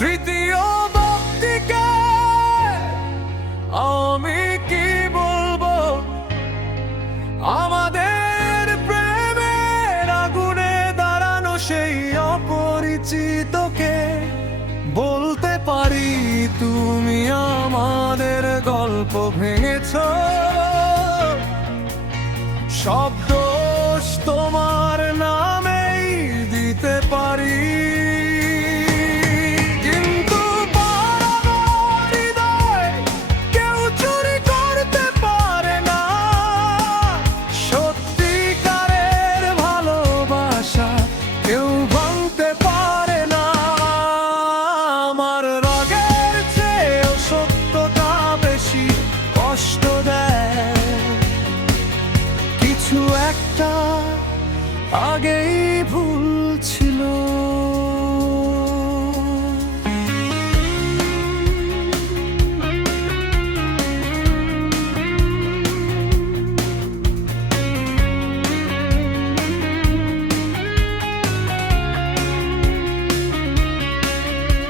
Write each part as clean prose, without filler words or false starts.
তৃতীয় ব্যক্তিকে আমি কি বলবো? আমাদের প্রেমের আগুনে দাঁড়ানো সেই অপরিচিতকে বলতে পারি, তুমি আমাদের গল্প ভেঙেছো। সব দোষ তোমার নামেই দিতে পারি, কিন্তু বাড়ানো হৃদয় কেউ চুরি করতে পারে না। সত্যিকারের ভালোবাসা কেউ ভাঙতে পারে না। আমার রাগের চেয়েও সত্যটা বেশি কষ্ট দেয়। কিছু একটা আগেই ভুল ছিল।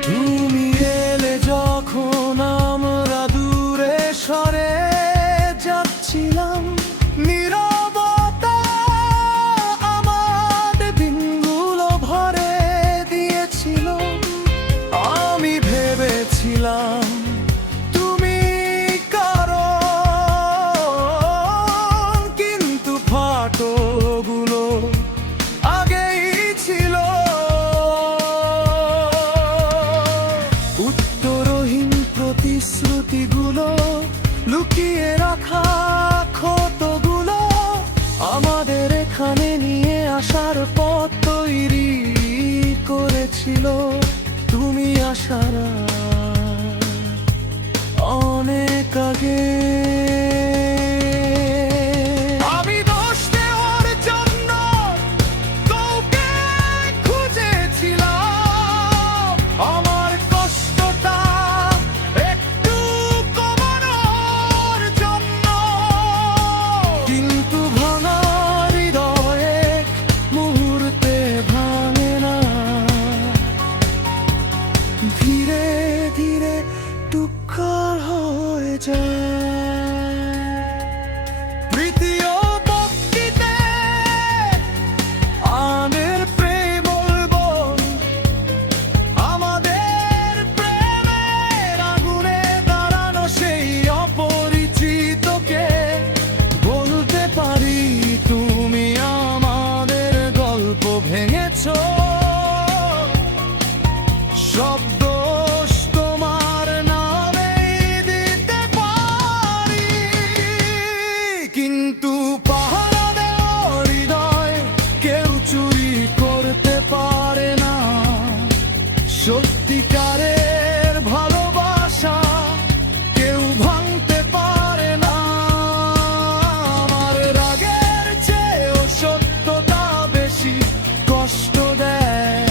তুমি এলে যখন আমরা দূরে সরে যাচ্ছিলাম, নীরবতা আমার দিনগুলো ভরে দিয়েছিল। আমি ভেবেছিলাম তুমি কারণ, কিন্তু ফাটলগুলো আগেই ছিল। উত্তরহীন প্রতিশ্রুতিগুলো, লুকিয়ে রাখা ক্ষতগুলো আমাদের এখানে নিয়ে আসার পথ তৈরি করেছিল। তুমি আসার অনেক আগে। আমি দোষ দেওয়ার জন্য কাউকে খুঁজেছিলাম, আমার কষ্টটা একটু কমানোর জন্য। কিন্তু ভাঙা হৃদয় এক মুহূর্তে ভাঙে না, ধীরে ধীরে টুকরা হয়ে যায়। তৃতীয় ব্যক্তিতে আমাদের প্রেম বলবো, আমাদের প্রেমের আগুনে দাঁড়ানো সেই অপরিচিতকে বলতে পারি, তুমি আমাদের গল্প ভেঙেছো। সব দোষ তোমার নামেই দিতে পারি, কিন্তু পাহারা দেওয়া হৃদয় কেউ চুরি করতে পারে না। সত্যিকারের ভালোবাসা কেউ ভাঙতে পারে না। আমার রাগের চেয়েও সত্যটা বেশি কষ্ট দেয়।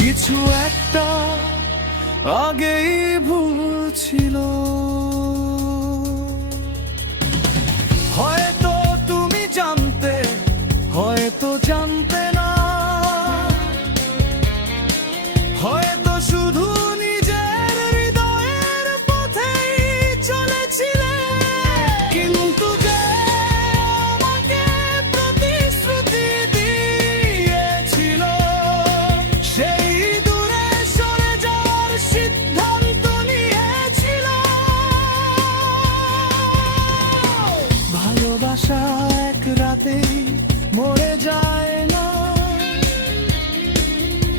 কিছু একটা আগেই ভুল ছিল। হয়তো তুমি জানতে, হয়তো জানতে না, হয়তো শুধু নিজের হৃদয়ের পথেই চলেছিলে। কিন্তু যে আমাকে প্রতিশ্রুতি দিয়েছিল, সেই দূরে সরে যাওয়ার সিদ্ধান্ত নিয়েছিল। ভালোবাসা এক রাতেই মরে যায় না,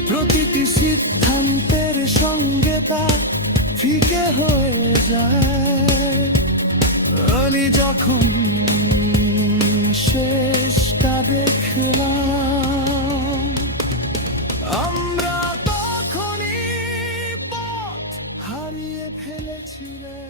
প্রতিটি সিদ্ধান্তের সঙ্গে তা ফিকে হয়ে যায়। আমি যখন শেষটা দেখলাম, আমরা তখনই পথ হারিয়ে ফেলেছিলাম।